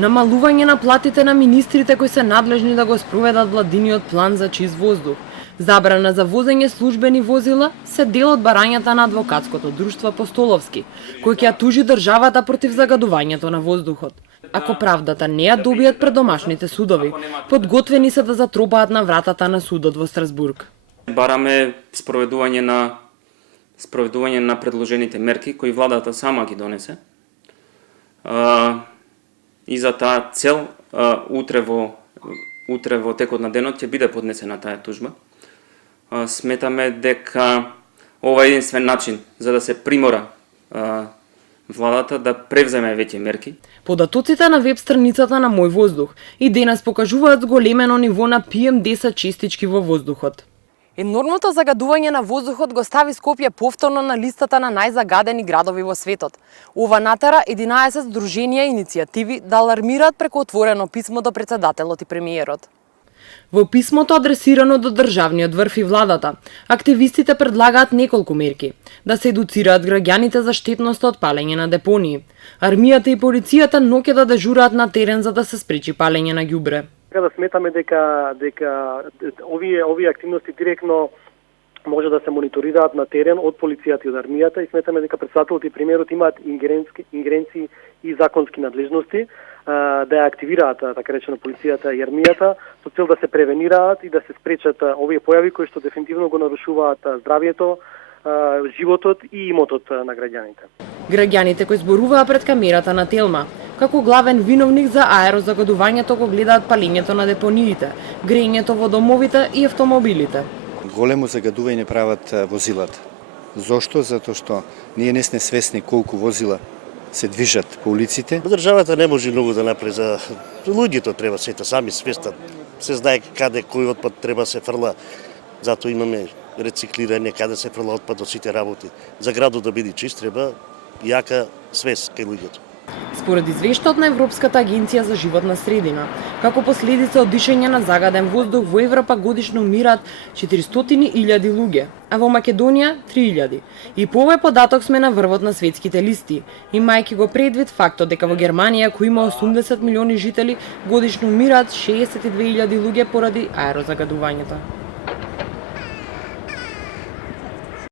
намалување на платите на министрите кои се надлежни да го спроведат владиниот план за чист воздух, забрана за возење службени возила се дел од барањата на адвокатското друштво Постоловски, кој ќе ја тужи државата против загадувањето на воздухот. Ако правдата не ја добијат пред домашните судови, подготвени се да затропаат на вратата на судот во Страсбург. Бараме спроведување на предложените мерки кои владата сама ги донесе. И за таа цел утре во текот на денот ќе биде поднесена таа тужба. Сметаме дека ова е единствен начин за да се примора владата да превземе веќе мерки. Податоците на веб страницата на Мој воздух и денес покажуваат зголемено ниво на PM10 честички во воздухот. Енормното загадување на воздухот го стави Скопје повторно на листата на најзагадени градови во светот. Ова натера 11 здруженија и иницијативи да алармираат преку отворено писмо до претседателот и премиерот. Во писмото адресирано до државниот врв и владата, активистите предлагаат неколку мерки: да се едуцираат граѓаните за штетноста од палење на депонии, армијата и полицијата ноќе да дежураат на терен за да се спречи палење на ѓубре. Да сметаме дека овие активности директно може да се мониторираат на терен од полицијата и од армијата и сметаме дека претседателот и премиерот имаат ингеренции и законски надлежности да ја активираат, така речено, полицијата и армијата со цел да се превенираат и да се спречат овие појави кои што дефинитивно го нарушуваат здравието, животот и имотот на граѓаните. Граѓаните кои зборуваа пред камерата на Телма, како главен виновник за аерозагадувањето го гледаат палењето на депониите, грејењето во домовите и автомобилите. Големо загадување прават возилата. Зошто? Затоа што ние не сме свесни колку возила се движат по улиците. Државата не може многу да направи за луѓето, треба сите сами свестат. Се знае каде кој отпад треба се фрла. Затоа имаме рециклирање, каде се фрла отпад од сите работи. За градот да биде чист треба јака свест кај луѓето. Според извештајот на Европската агенција за животна средина, како последица од дишење на загаден воздух во Европа годишно умираат 400.000 луѓе, а во Македонија 3.000. И по овој податок сме на врвот на светските листи, имајќи го предвид фактот дека во Германија, која има 80 милиони жители, годишно умираат 62.000 луѓе поради аерозагадувањето.